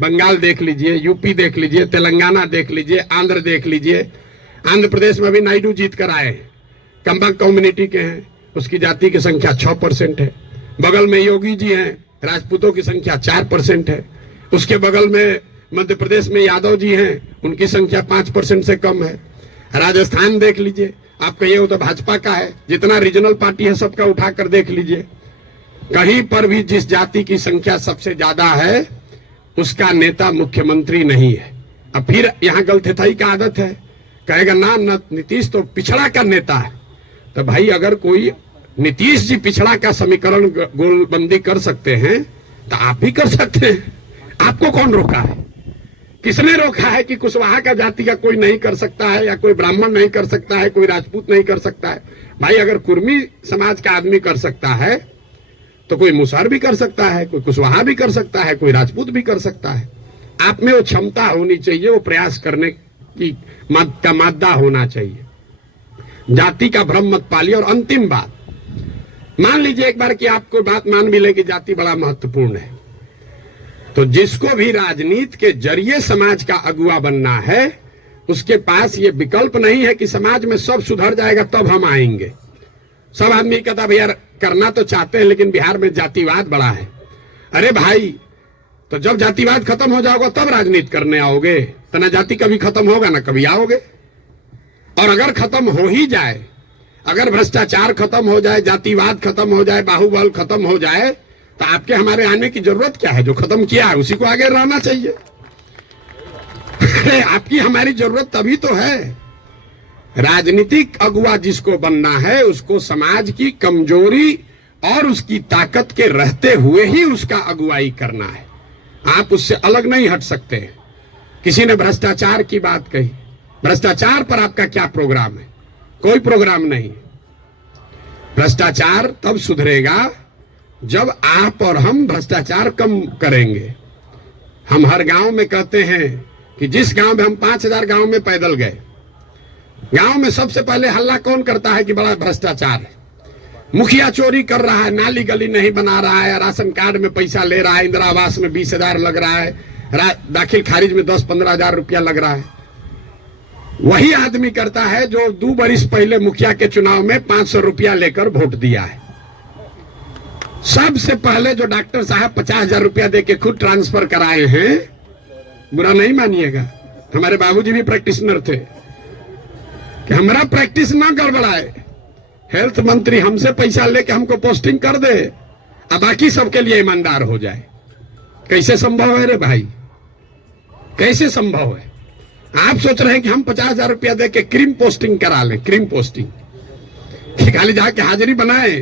बंगाल देख लीजिए, यूपी देख लीजिए, तेलंगाना देख लीजिए, आंध्र देख लीजिए। आंध्र प्रदेश में भी नायडू जीत कर आए, कंबक कम्युनिटी के हैं, उसकी जाति की संख्या 6% है। बगल में योगी जी हैं, राजपूतों की संख्या 4% है। उसके बगल में मध्य प्रदेश में यादव जी हैं, उनकी संख्या 5% से कम है। राजस्थान देख लीजिए, आप कहिए वो तो भाजपा का है, जितना रीजनल पार्टी है सबका उठाकर देख लीजिए, कहीं पर भी जिस जाति की संख्या सबसे ज्यादा है उसका नेता मुख्यमंत्री नहीं है। अब फिर यहाँ गलथेथाई का आदत है, कहेगा ना नीतीश तो पिछड़ा का नेता है। तो भाई अगर कोई नीतीश जी पिछड़ा का समीकरण गोलबंदी कर सकते हैं तो आप भी कर सकते हैं। आपको कौन रोका है? किसने रोका है कि कुशवाहा का जाति का कोई नहीं कर सकता है, या कोई ब्राह्मण नहीं कर सकता है, कोई राजपूत नहीं कर सकता है? भाई अगर कुर्मी समाज का आदमी कर सकता है तो कोई मुसहर भी कर सकता है, कोई कुशवाहा भी कर सकता है, कोई राजपूत भी कर सकता है। आप में वो क्षमता होनी चाहिए, वो प्रयास करने की का मादा होना चाहिए। जाति का भ्रम मत पालिए। और अंतिम बात, मान लीजिए एक बार कि आपको बात मान भी ले कि जाति बड़ा महत्वपूर्ण है, तो जिसको भी राजनीति के जरिए समाज का अगुवा बनना है उसके पास ये विकल्प नहीं है कि समाज में सब सुधर जाएगा तब हम आएंगे। सब आदमी कहता भैया करना तो चाहते हैं लेकिन बिहार में जातिवाद बड़ा है। अरे भाई, तो जब जातिवाद खत्म हो जाओगे तब राजनीति करने आओगे, तो ना जाति कभी खत्म होगा ना कभी आओगे। और अगर खत्म हो ही जाए, अगर भ्रष्टाचार खत्म हो जाए, जातिवाद खत्म हो जाए, बाहुबल खत्म हो जाए, तो आपके हमारे आने की जरूरत क्या है? जो खत्म किया है उसी को आगे रहना चाहिए। अरे आपकी हमारी जरूरत तभी तो है। राजनीतिक अगुवा जिसको बनना है उसको समाज की कमजोरी और उसकी ताकत के रहते हुए ही उसका अगुवाई करना है। आप उससे अलग नहीं हट सकते। किसी ने भ्रष्टाचार की बात कही, भ्रष्टाचार पर आपका क्या प्रोग्राम है? कोई प्रोग्राम नहीं। भ्रष्टाचार तब सुधरेगा जब आप और हम भ्रष्टाचार कम करेंगे। हम हर गांव में कहते हैं कि जिस गांव में हम 5000 गांव में पैदल गए, गांव में सबसे पहले हल्ला कौन करता है कि बड़ा भ्रष्टाचार है, मुखिया चोरी कर रहा है, नाली गली नहीं बना रहा है, राशन कार्ड में पैसा ले रहा है, इंदिरा आवास में 20,000 लग रहा है, दाखिल खारिज में 10-15 हजार रुपया लग रहा है। वही आदमी करता है जो 2 बरिस पहले मुखिया के चुनाव में 500 रुपया लेकर वोट दिया है। सबसे पहले जो डॉक्टर साहब 50,000 रुपया देके खुद ट्रांसफर कराए हैं, बुरा नहीं मानिएगा, हमारे बाबूजी भी प्रैक्टिशनर थे, कि हमारा प्रैक्टिस ना गड़बड़ाए, हेल्थ मंत्री हमसे पैसा लेके हमको पोस्टिंग कर दे, अब बाकी सबके लिए ईमानदार हो जाए। कैसे संभव है रे भाई? कैसे संभव है? आप सोच रहे हैं कि हम 50,000 रुपया देके क्रीम पोस्टिंग करा लें, क्रीम पोस्टिंग, कि खाली जाके हाजिरी बनाए,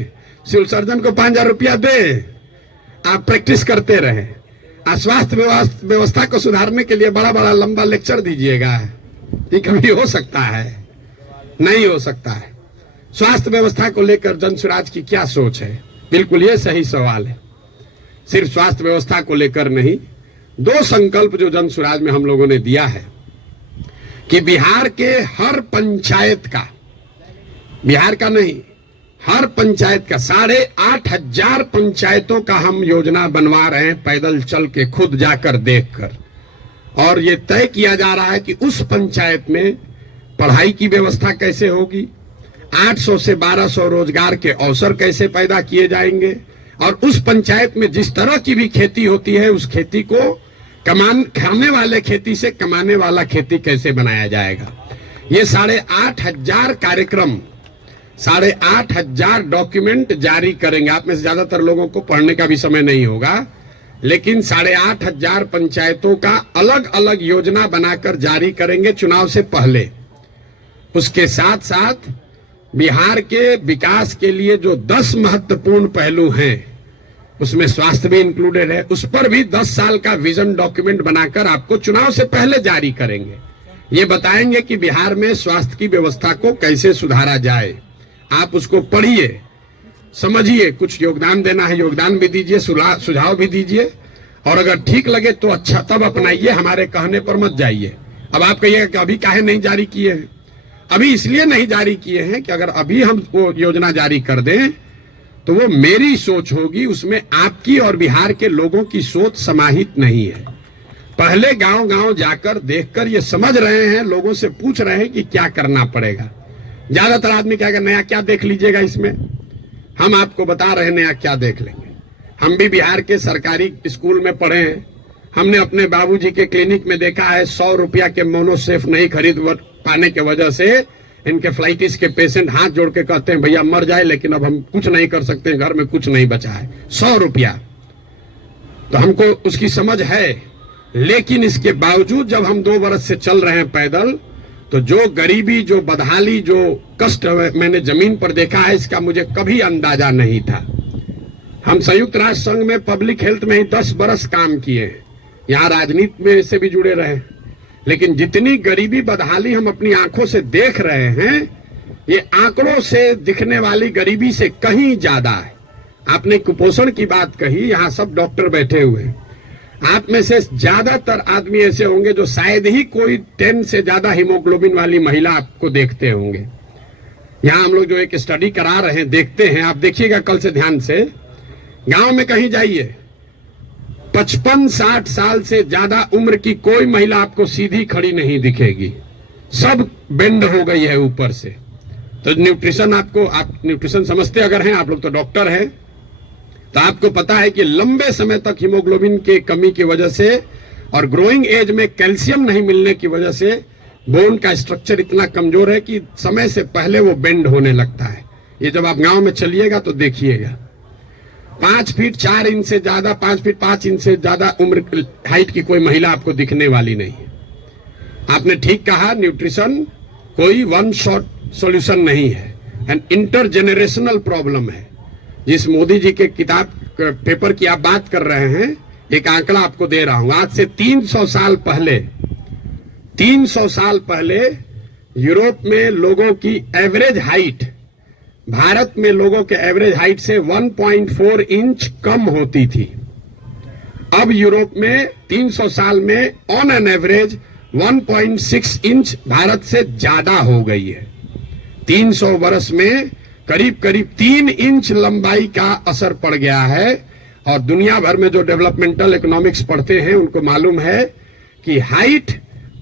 सिविल सर्जन को 5,000 रुपया दे, आप प्रैक्टिस करते रहे। स्वास्थ्य व्यवस्था को सुधारने के लिए बड़ा बड़ा लंबा लेक्चर दीजिएगा, ये कभी हो सकता है? नहीं हो सकता है। स्वास्थ्य व्यवस्था को लेकर जनसुराज की क्या सोच है? बिल्कुल ये सही सवाल है। सिर्फ स्वास्थ्य व्यवस्था को लेकर नहीं, 2 संकल्प जो जनसुराज में हम लोगों ने दिया है कि बिहार के हर पंचायत का, बिहार का नहीं, हर पंचायत का 8,500 पंचायतों का हम योजना बनवा रहे हैं, पैदल चल के खुद जाकर देखकर। और ये तय किया जा रहा है कि उस पंचायत में पढ़ाई की व्यवस्था कैसे होगी, 800 से 1200 रोजगार के अवसर कैसे पैदा किए जाएंगे, और उस पंचायत में जिस तरह की भी खेती होती है उस खेती को खाने वाले खेती से कमाने वाला खेती कैसे बनाया जाएगा। ये 8,500 कार्यक्रम, 8,500 डॉक्यूमेंट जारी करेंगे। आप में से ज्यादातर लोगों को पढ़ने का भी समय नहीं होगा, लेकिन 8,500 पंचायतों का अलग अलग योजना बनाकर जारी करेंगे चुनाव से पहले। उसके साथ साथ बिहार के विकास के लिए जो 10 महत्वपूर्ण पहलू हैं उसमें स्वास्थ्य भी इंक्लूडेड है, उस पर भी 10 साल का विजन डॉक्यूमेंट बनाकर आपको चुनाव से पहले जारी करेंगे। ये बताएंगे कि बिहार में स्वास्थ्य की व्यवस्था को कैसे सुधारा जाए। आप उसको पढ़िए, समझिए, कुछ योगदान देना है योगदान भी दीजिए, सुझाव भी दीजिए, और अगर ठीक लगे तो अच्छा तब अपनाइए, हमारे कहने पर मत जाइए। अब आप कहिएगा कि अभी काहे नहीं जारी किए हैं? अभी इसलिए नहीं जारी किए हैं कि अगर अभी हम वो योजना जारी कर दें तो वो मेरी सोच होगी, उसमें आपकी और बिहार के लोगों की सोच समाहित नहीं है। पहले गांव गांव जाकर देखकर ये समझ रहे हैं, लोगों से पूछ रहे हैं कि क्या करना पड़ेगा। ज्यादातर आदमी क्या नया क्या देख लीजिएगा इसमें, हम आपको बता रहे हैं नया क्या देख लेंगे। हम भी बिहार के सरकारी स्कूल में पढ़े हैं, हमने अपने बाबूजी के क्लिनिक में देखा है 100 रुपया के मोनोसेफ नहीं खरीद पाने के वजह से इनके फ्लाइटिस के पेशेंट हाथ जोड़ के कहते हैं भैया मर जाए, लेकिन अब हम कुछ नहीं कर सकते, घर में कुछ नहीं बचा है, 100 रुपया। तो हमको उसकी समझ है, लेकिन इसके बावजूद जब हम 2 बरस से चल रहे हैं पैदल, तो जो गरीबी, जो बदहाली, जो कष्ट मैंने जमीन पर देखा है, इसका मुझे कभी अंदाजा नहीं था। हम संयुक्त राष्ट्र संघ में पब्लिक हेल्थ में ही 10 बरस काम किए, यहाँ राजनीति में से भी जुड़े रहे, लेकिन जितनी गरीबी बदहाली हम अपनी आंखों से देख रहे हैं, ये आंकड़ों से दिखने वाली गरीबी से कहीं ज्यादा है। आपने कुपोषण की बात कही, यहाँ सब डॉक्टर बैठे हुए हैं, आप में से ज्यादातर आदमी ऐसे होंगे जो शायद ही कोई 10 से ज्यादा हीमोग्लोबिन वाली महिला आपको देखते होंगे। यहाँ हम लोग जो एक स्टडी करा रहे हैं, देखते हैं, आप देखिएगा कल से ध्यान से। गांव में कहीं जाइए, 55-60 साल से ज्यादा उम्र की कोई महिला आपको सीधी खड़ी नहीं दिखेगी, सब बेंड हो गई है ऊपर से। तो न्यूट्रिशन आपको, आप न्यूट्रिशन समझते अगर हैं, आप लोग तो डॉक्टर हैं, तो आपको पता है कि लंबे समय तक हीमोग्लोबिन के कमी की वजह से और ग्रोइंग एज में कैल्शियम नहीं मिलने की वजह से बोन का स्ट्रक्चर इतना कमजोर है कि समय से पहले वो बेंड होने लगता है। ये जब आप गांव में चलिएगा तो देखिएगा, 5 फीट 4 इंच से ज्यादा, 5 फीट 5 इंच से ज्यादा उम्र हाइट की कोई महिला आपको दिखने वाली नहीं है। आपने ठीक कहा, न्यूट्रिशन कोई वन शॉट सॉल्यूशन नहीं है, एंड इंटरजेनरेशनल प्रॉब्लम है। जिस मोदी जी के किताब पेपर की आप बात कर रहे हैं, एक आंकड़ा आपको दे रहा हूं। आज से 300 साल पहले यूरोप में लोगों की एवरेज हाइट भारत में लोगों के एवरेज हाइट से 1.4 इंच कम होती थी। अब यूरोप में 300 साल में on an average 1.6 inch Bharat से ज्यादा हो गई है। 300 वर्ष में करीब करीब 3 इंच लंबाई का असर पड़ गया है। और दुनिया भर में जो डेवलपमेंटल इकोनॉमिक्स पढ़ते हैं उनको मालूम है कि हाइट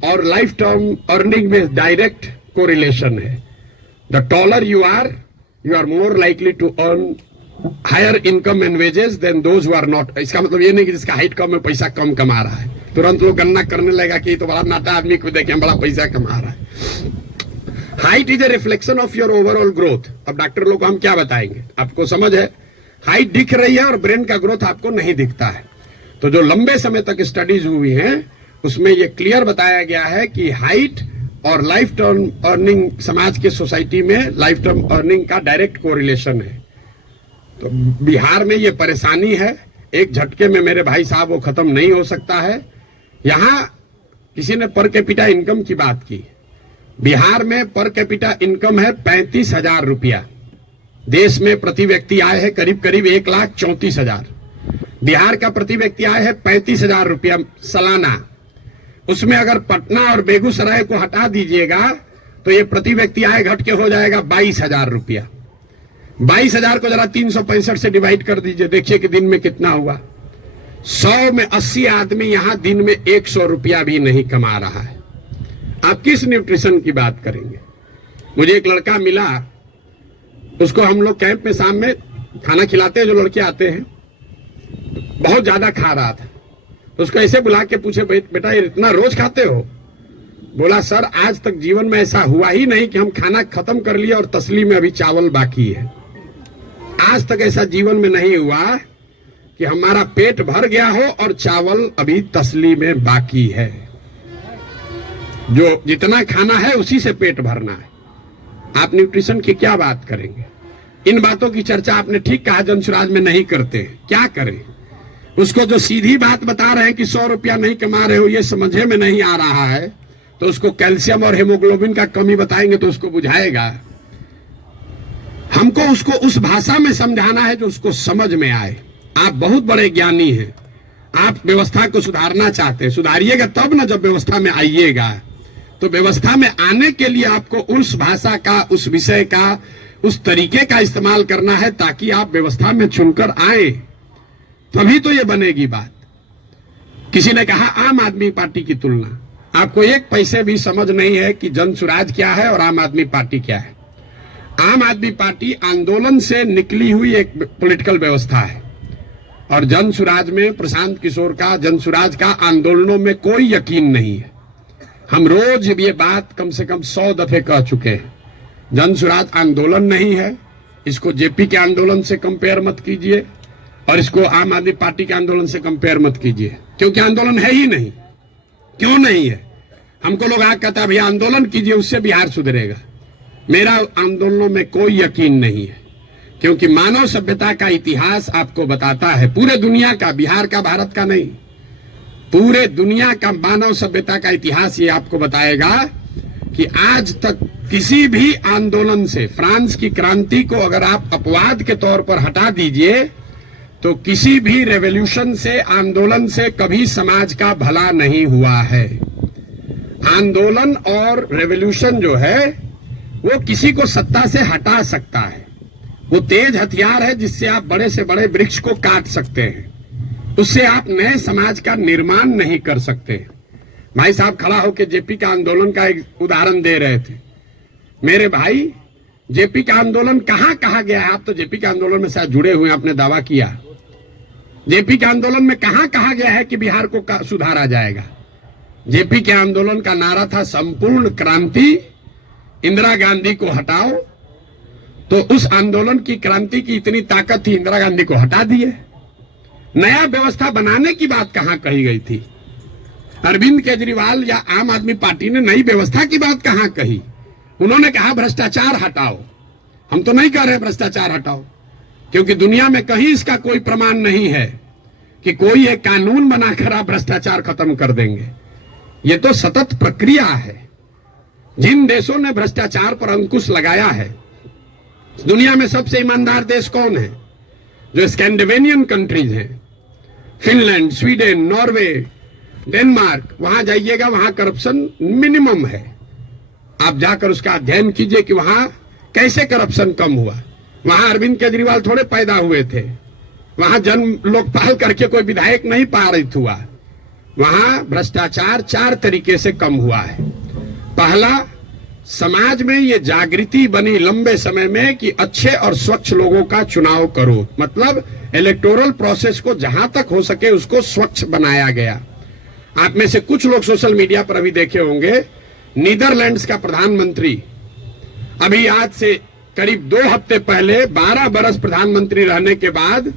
और लाइफ टर्म अर्निंग में डायरेक्ट कोरिलेशन है। The taller you are more likely to earn higher income and wages than those who are not. इसका मतलब ये नहीं कि जिसका हाइट कम है पैसा कम कमा रहा है, तुरंत लोग गणना करने लगेगा कि तो बड़ा नाटा आदमी को देखें बड़ा पैसा कमा रहा है। Height is a reflection of your overall growth. अब डॉक्टर लोग को हम क्या बताएंगे, आपको समझ है, हाइट दिख रही है और ब्रेन का ग्रोथ आपको नहीं दिखता है। तो जो लंबे समय तक स्टडीज हुई हैं उसमें ये क्लियर बताया गया है कि हाइट और लाइफ टर्म अर्निंग, समाज के सोसाइटी में लाइफ टर्म अर्निंग का डायरेक्ट कोरिलेशन है। तो बिहार में ये परेशानी है, एक झटके में मेरे भाई साहब वो खत्म नहीं हो सकता है। यहां किसी ने पर कैपिटा इनकम की बात की, बिहार में पर कैपिटा इनकम है 35,000 रुपया। देश में प्रति व्यक्ति आय है करीब करीब 1,34,000। बिहार का प्रति व्यक्ति आय है 35,000 रुपया सालाना। उसमें अगर पटना और बेगूसराय को हटा दीजिएगा तो ये प्रति व्यक्ति आय घट के हो जाएगा 22,000 रुपया। 22,000 को जरा 365 से डिवाइड कर दीजिए, देखिए कि दिन में कितना हुआ। 100 में 80 आदमी यहां दिन में 100 रुपया भी नहीं कमा रहा है। आप किस न्यूट्रिशन की बात करेंगे। मुझे एक लड़का मिला, उसको हम लोग कैंप में शाम में खाना खिलाते हैं, जो लड़के आते हैं, बहुत ज्यादा खा रहा था। तो उसको ऐसे बुला के पूछे, बेटा ये इतना रोज खाते हो? बोला सर आज तक जीवन में ऐसा हुआ ही नहीं कि हम खाना खत्म कर लिए और तसली में अभी चावल बाकी है। आज तक ऐसा जीवन में नहीं हुआ कि हमारा पेट भर गया हो और चावल अभी तसली में बाकी है। जो जितना खाना है उसी से पेट भरना है। आप न्यूट्रिशन की क्या बात करेंगे। इन बातों की चर्चा आपने ठीक कहा जनसुराज में नहीं करते। क्या करें, उसको जो सीधी बात बता रहे हैं कि 100 रुपया नहीं कमा रहे हो ये समझे में नहीं आ रहा है, तो उसको कैल्शियम और हेमोग्लोबिन का कमी बताएंगे तो उसको बुझाएगा। हमको उसको उस भाषा में समझाना है जो उसको समझ में आए। आप बहुत बड़े ज्ञानी हैं, आप व्यवस्था को सुधारना चाहते हैं, सुधारिएगा तब ना जब व्यवस्था में आइएगा। तो व्यवस्था में आने के लिए आपको उस भाषा का, उस विषय का, उस तरीके का इस्तेमाल करना है ताकि आप व्यवस्था में चुनकर आए, तभी तो ये बनेगी बात। किसी ने कहा आम आदमी पार्टी की तुलना, आपको एक पैसे भी समझ नहीं है कि जन सुराज क्या है और आम आदमी पार्टी क्या है। आम आदमी पार्टी आंदोलन से निकली हुई एक पॉलिटिकल व्यवस्था है और जन सुराज में प्रशांत किशोर का, जन सुराज का आंदोलनों में कोई यकीन नहीं है। हम रोज ये बात कम से कम 100 दफे कह चुके हैं। जन सुराज आंदोलन नहीं है, इसको जेपी के आंदोलन से कंपेयर मत कीजिए और इसको आम आदमी पार्टी के आंदोलन से कंपेयर मत कीजिए, क्योंकि आंदोलन है ही नहीं। क्यों नहीं है? हमको लोग आगे कहता है भैया आंदोलन कीजिए उससे बिहार सुधरेगा। मेरा आंदोलनों में कोई यकीन नहीं है, क्योंकि मानव सभ्यता का इतिहास आपको बताता है, पूरे दुनिया का, बिहार का, भारत का नहीं, पूरे दुनिया का मानव सभ्यता का इतिहास ये आपको बताएगा कि आज तक किसी भी आंदोलन से, फ्रांस की क्रांति को अगर आप अपवाद के तौर पर हटा दीजिए तो किसी भी रेवोल्यूशन से, आंदोलन से कभी समाज का भला नहीं हुआ है। आंदोलन और रेवोल्यूशन जो है वो किसी को सत्ता से हटा सकता है। वो तेज हथियार है जिससे आप बड़े से बड़े वृक्ष को काट सकते हैं, उससे आप नए समाज का निर्माण नहीं कर सकते। भाई साहब खड़ा होकर जेपी का आंदोलन का एक उदाहरण दे रहे थे। मेरे भाई, जेपी का आंदोलन कहां कहा गया है? आप तो जेपी के आंदोलन में शायद जुड़े हुए, आपने दावा किया। जेपी के आंदोलन में कहां कहा गया है कि बिहार को सुधारा जाएगा? जेपी के आंदोलन का नारा था संपूर्ण क्रांति, इंदिरा गांधी को हटाओ। तो उस आंदोलन की, क्रांति की इतनी ताकत थी, इंदिरा गांधी को हटा दिए। नया व्यवस्था बनाने की बात कहां कही गई थी? अरविंद केजरीवाल या आम आदमी पार्टी ने नई व्यवस्था की बात कहां कही? उन्होंने कहा भ्रष्टाचार हटाओ। हम तो नहीं कह रहे भ्रष्टाचार हटाओ, क्योंकि दुनिया में कहीं इसका कोई प्रमाण नहीं है कि कोई एक कानून बनाकर आप भ्रष्टाचार खत्म कर देंगे। ये तो सतत प्रक्रिया है। जिन देशों ने भ्रष्टाचार पर अंकुश लगाया है, दुनिया में सबसे ईमानदार देश कौन है? जो स्कैंडिनेवियन कंट्रीज हैं, फिनलैंड, स्वीडन, नॉर्वे, डेनमार्क। वहां जाइएगा, वहां करप्शन मिनिमम है। आप जाकर उसका अध्ययन कीजिए कि वहां कैसे करप्शन कम हुआ। वहां अरविंद केजरीवाल थोड़े पैदा हुए थे, वहां जन्म लोकपाल करके कोई विधायक नहीं पारित हुआ। वहां भ्रष्टाचार 4 तरीके से कम हुआ है। पहला, समाज में ये जागृति बनी लंबे समय में कि अच्छे और स्वच्छ लोगों का चुनाव करो, मतलब इलेक्टोरल प्रोसेस को जहां तक हो सके उसको स्वच्छ बनाया गया। आप में से कुछ लोग सोशल मीडिया पर अभी देखे होंगे, नीदरलैंड्स का प्रधानमंत्री अभी आज से करीब 2 हफ्ते पहले 12 बरस प्रधानमंत्री रहने के बाद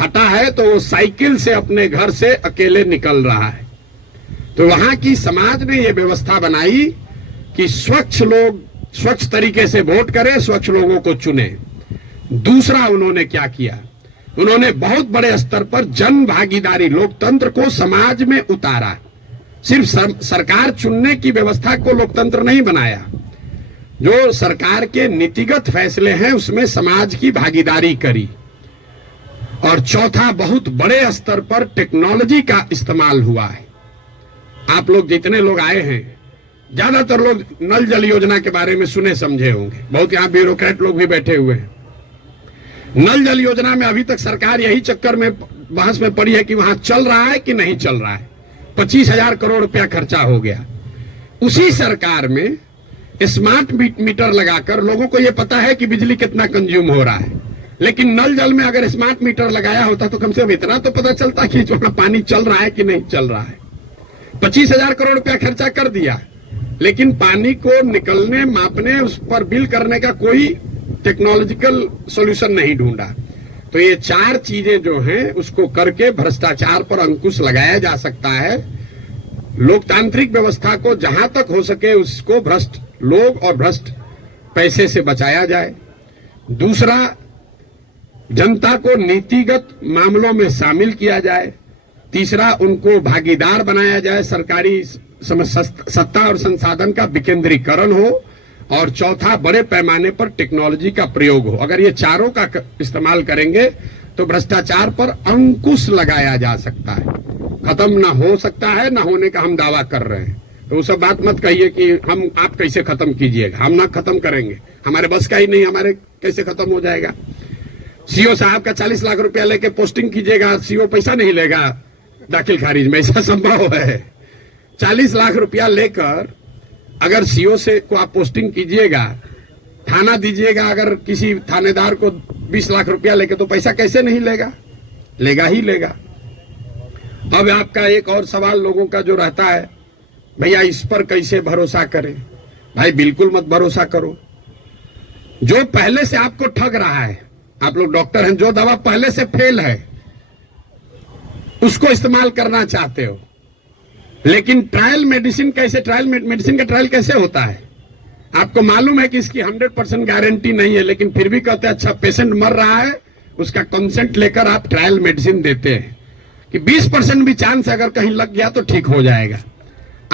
हटा है, तो वो साइकिल से अपने घर से अकेले निकल रहा है। तो वहां की समाज ने ये व्यवस्था बनाई कि स्वच्छ लोग स्वच्छ तरीके से वोट करें, स्वच्छ लोगों को चुने। दूसरा उन्होंने क्या किया? उन्होंने बहुत बड़े स्तर पर जन भागीदारी, लोकतंत्र को समाज में उतारा। सिर्फ सरकार चुनने की व्यवस्था को लोकतंत्र नहीं बनाया, जो सरकार के नीतिगत फैसले हैं उसमें समाज की भागीदारी करी। और चौथा, बहुत बड़े स्तर पर टेक्नोलॉजी का इस्तेमाल हुआ है। आप लोग जितने लोग आए हैं, ज्यादातर लोग नल जल योजना के बारे में सुने समझे होंगे, बहुत यहाँ ब्यूरोक्रेट लोग भी बैठे हुए हैं। नल जल योजना में अभी तक सरकार यही चक्कर में बहस में पड़ी है कि वहां चल रहा है कि नहीं चल रहा है। 25,000 करोड़ रुपया खर्चा हो गया। उसी सरकार में स्मार्ट मीटर लगाकर लोगों को यह पता है कि बिजली कितना कंज्यूम हो रहा है, लेकिन नल जल में अगर स्मार्ट मीटर लगाया होता तो कम से कम इतना तो पता चलता कि वहां पानी चल रहा है कि नहीं चल रहा है। 25,000 करोड़ रुपया खर्चा कर दिया, लेकिन पानी को निकलने, मापने, उस पर बिल करने का कोई टेक्नोलॉजिकल सॉल्यूशन नहीं ढूंढा। तो ये 4 चीजें जो हैं उसको करके भ्रष्टाचार पर अंकुश लगाया जा सकता है। लोकतांत्रिक व्यवस्था को जहां तक हो सके उसको भ्रष्ट लोग और भ्रष्ट पैसे से बचाया जाए। दूसरा, जनता को नीतिगत मामलों में शामिल किया जाए। तीसरा, उनको भागीदार बनाया जाए, सरकारी सत्ता और संसाधन का विकेंद्रीकरण हो। और चौथा, बड़े पैमाने पर टेक्नोलॉजी का प्रयोग हो। अगर ये चारों का इस्तेमाल करेंगे तो भ्रष्टाचार पर अंकुश लगाया जा सकता है। खत्म ना हो सकता है, ना होने का हम दावा कर रहे हैं। तो वो सब बात मत कहिए कि हम आप कैसे खत्म कीजिएगा, हम ना खत्म करेंगे, हमारे बस का ही नहीं, हमारे कैसे खत्म हो जाएगा। सीओ साहब का 40 लाख रुपया लेके पोस्टिंग कीजिएगा, सीओ पैसा नहीं लेगा, दाखिल खारिज में, ऐसा संभव है। 40 लाख रुपया लेकर अगर सीओ से को आप पोस्टिंग कीजिएगा, थाना दीजिएगा, अगर किसी थानेदार को 20 लाख रुपया लेके, तो पैसा कैसे नहीं लेगा? लेगा ही लेगा। अब आपका एक और सवाल लोगों का जो रहता है, भैया इस पर कैसे भरोसा करें? भाई बिल्कुल मत भरोसा करो। जो पहले से आपको ठग रहा है, आप लोग डॉक्टर हैं, जो दवा पहले से फेल है उसको इस्तेमाल करना चाहते हो, लेकिन ट्रायल मेडिसिन कैसे, मेडिसिन का ट्रायल कैसे होता है? आपको मालूम है कि इसकी 100% गारंटी नहीं है, लेकिन फिर भी कहते हैं अच्छा पेशेंट मर रहा है, उसका कंसेंट लेकर आप ट्रायल मेडिसिन देते हैं कि 20% भी चांस अगर कहीं लग गया तो ठीक हो जाएगा।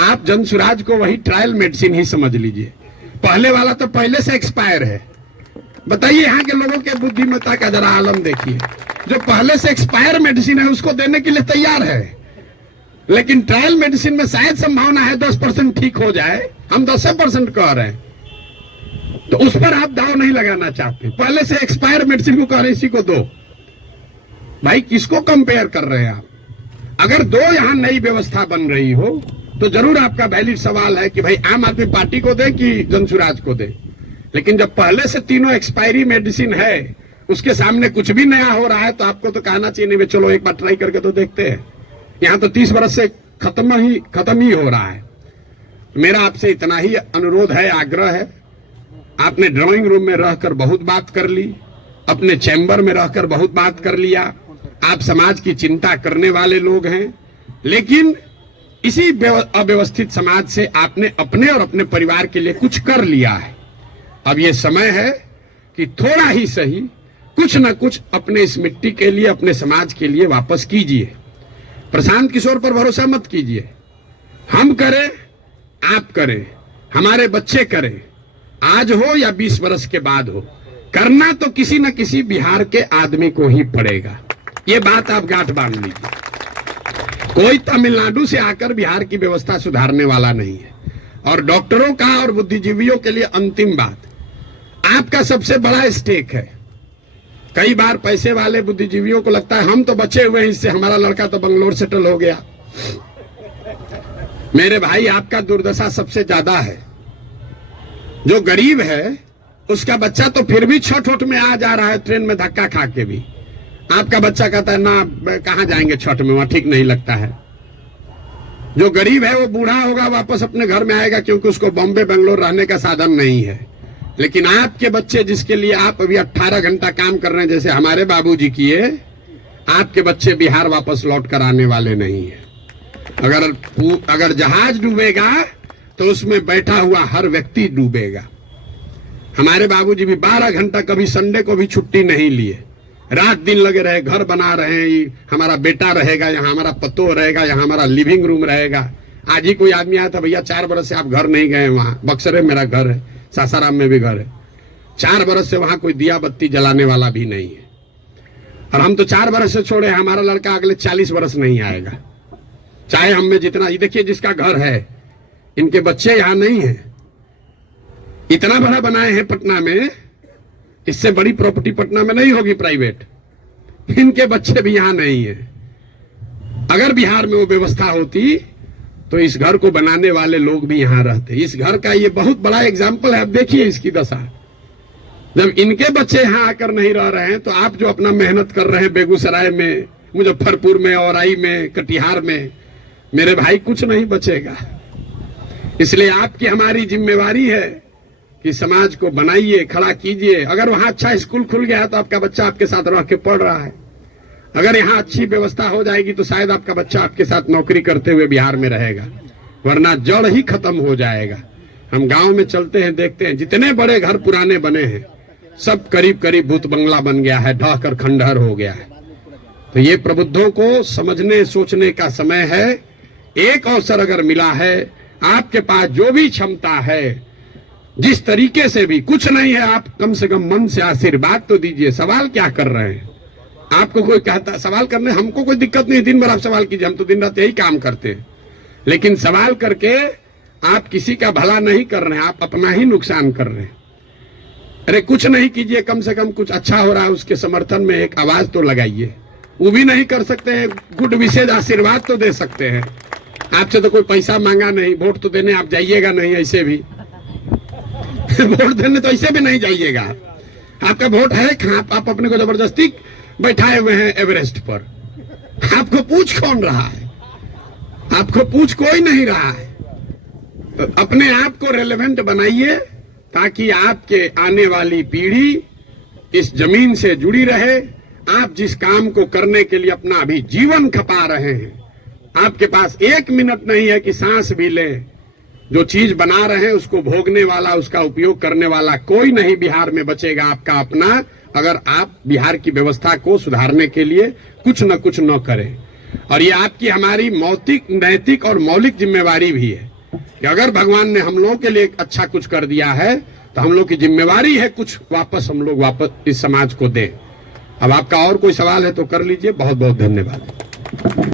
आप जनसुराज को वही ट्रायल मेडिसिन ही समझ लीजिए। पहले वाला तो पहले से एक्सपायर है। बताइए यहाँ के लोगों के बुद्धिमत्ता का जरा आलम देखिए। जो पहले से एक्सपायर मेडिसिन है उसको देने के लिए तैयार है, लेकिन ट्रायल मेडिसिन में शायद संभावना है 10% ठीक हो जाए, हम 10% कह रहे हैं, तो उस पर आप दाव नहीं लगाना चाहते। पहले से एक्सपायर मेडिसिन को कह रहे इसी को दो। भाई किसको कंपेयर कर रहे हैं आप? अगर दो यहाँ नई व्यवस्था बन रही हो तो जरूर आपका वैलिड सवाल है कि भाई आम आदमी पार्टी को दे कि जनसुराज को दे। लेकिन जब पहले से तीनों एक्सपायरी मेडिसिन है, उसके सामने कुछ भी नया हो रहा है, तो आपको तो कहना चाहिए नहीं, चलो एक बार ट्राई करके तो देखते हैं। यहाँ तो 30 वर्ष से खत्म ही हो रहा है। मेरा आपसे इतना ही अनुरोध है, आग्रह है। आपने ड्राइंग रूम में रहकर बहुत बात कर ली, अपने चैम्बर में रहकर बहुत बात कर लिया। आप समाज की चिंता करने वाले लोग हैं, लेकिन इसी अव्यवस्थित समाज से आपने अपने और अपने परिवार के लिए कुछ कर लिया है। अब ये समय है कि थोड़ा ही सही कुछ न कुछ अपने इस मिट्टी के लिए, अपने समाज के लिए वापस कीजिए। प्रशांत किशोर पर भरोसा मत कीजिए। हम करें, आप करें, हमारे बच्चे करें, आज हो या 20 वर्ष के बाद हो, करना तो किसी न किसी बिहार के आदमी को ही पड़ेगा। ये बात आप गांठ बांध लीजिए। कोई तमिलनाडु से आकर बिहार की व्यवस्था सुधारने वाला नहीं है। और डॉक्टरों का और बुद्धिजीवियों के लिए अंतिम बात, आपका सबसे बड़ा स्टेक है। कई बार पैसे वाले बुद्धिजीवियों को लगता है हम तो बचे हुए हैं इससे, हमारा लड़का तो बंगलोर सेटल हो गया। मेरे भाई आपका दुर्दशा सबसे ज्यादा है। जो गरीब है उसका बच्चा तो फिर भी छठ उठ में आ जा रहा है, ट्रेन में धक्का खा के भी। आपका बच्चा कहता है ना कहां जाएंगे छठ में, वहां ठीक नहीं लगता है। जो गरीब है वो बूढ़ा होगा, वापस अपने घर में आएगा, क्योंकि उसको बॉम्बे बेंगलोर रहने का साधन नहीं है। लेकिन आपके बच्चे जिसके लिए आप अभी 18 घंटा काम कर रहे हैं, जैसे हमारे बाबूजी किए, आपके बच्चे बिहार वापस लौट कर आने वाले नहीं है। अगर जहाज डूबेगा तो उसमें बैठा हुआ हर व्यक्ति डूबेगा। हमारे बाबूजी भी 12 घंटा, कभी संडे को भी छुट्टी नहीं लिए, रात दिन लगे रहे, घर बना रहे हैं। हमारा बेटा रहेगा यहाँ, हमारा पतो रहेगा यहाँ, हमारा लिविंग रूम रहेगा। आज ही कोई आदमी आया था, भैया 4 बरस से आप घर नहीं गए, वहां बक्सर में मेरा घर है, सासाराम में भी घर है, 4 बरस से वहां कोई दिया बत्ती जलाने वाला भी नहीं है। और हम तो 4 बरस से छोड़े, हमारा लड़का अगले 40 बरस नहीं आएगा, चाहे हम में जितना। ये देखिए जिसका घर है, इनके बच्चे यहाँ नहीं है। इतना बड़ा बनाए हैं पटना में, इससे बड़ी प्रॉपर्टी पटना में नहीं होगी प्राइवेट। इनके बच्चे भी यहाँ नहीं है। अगर बिहार में वो व्यवस्था होती तो इस घर को बनाने वाले लोग भी यहाँ रहते। इस घर का ये बहुत बड़ा एग्जाम्पल है। अब देखिए इसकी दशा, जब इनके बच्चे यहाँ आकर नहीं रह रहे हैं, तो आप जो अपना मेहनत कर रहे हैं बेगूसराय में, मुजफ्फरपुर में, औराई में, कटिहार में, मेरे भाई कुछ नहीं बचेगा। इसलिए आपकी हमारी जिम्मेवारी है कि समाज को बनाइए, खड़ा कीजिए। अगर वहां अच्छा स्कूल खुल गया है तो आपका बच्चा आपके साथ रह के पढ़ रहा है। अगर यहाँ अच्छी व्यवस्था हो जाएगी तो शायद आपका बच्चा आपके साथ नौकरी करते हुए बिहार में रहेगा, वरना जड़ ही खत्म हो जाएगा। हम गांव में चलते हैं, देखते हैं जितने बड़े घर पुराने बने हैं सब करीब करीब भूत बंगला बन गया है, ढह कर खंडहर हो गया है। तो ये प्रबुद्धों को समझने सोचने का समय है। एक अवसर अगर मिला है, आपके पास जो भी क्षमता है, जिस तरीके से भी, कुछ नहीं है, आप कम से कम मन से आशीर्वाद तो दीजिए। सवाल क्या कर रहे हैं? आपको कोई कहता सवाल करने, हमको कोई दिक्कत नहीं, दिन भर आप सवाल कीजिए, हम तो दिन रात यही काम करते हैं। लेकिन सवाल करके आप किसी का भला नहीं कर रहे हैं, आप अपना ही नुकसान कर रहे हैं। अरे कुछ नहीं कीजिए, कम से कम कुछ अच्छा हो रहा है उसके समर्थन में एक आवाज तो लगाइए। वो भी नहीं कर सकते हैं। गुड विशेष आशीर्वाद तो दे सकते हैं। आपसे तो कोई पैसा मांगा नहीं, वोट तो देने आप जाइएगा नहीं ऐसे भी वोट देने तो ऐसे भी नहीं जाइएगा। आपका वोट है कहाँ? आप अपने को जबरदस्ती बैठाए हुए हैं एवरेस्ट पर। आपको पूछ कौन रहा है? आपको पूछ कोई नहीं रहा है। तो अपने आप को रेलेवेंट बनाइए ताकि आपके आने वाली पीढ़ी इस जमीन से जुड़ी रहे। आप जिस काम को करने के लिए अपना अभी जीवन खपा रहे हैं, आपके पास 1 मिनट नहीं है कि सांस भी ले। जो चीज बना रहे हैं उसको भोगने वाला, उसका उपयोग करने वाला कोई नहीं बिहार में बचेगा आपका अपना, अगर आप बिहार की व्यवस्था को सुधारने के लिए कुछ न करें। और ये आपकी हमारी नैतिक और मौलिक जिम्मेवारी भी है कि अगर भगवान ने हम लोगों के लिए अच्छा कुछ कर दिया है तो हम लोग की जिम्मेवारी है कुछ हम लोग वापस इस समाज को दें। अब आपका और कोई सवाल है तो कर लीजिए। बहुत बहुत धन्यवाद।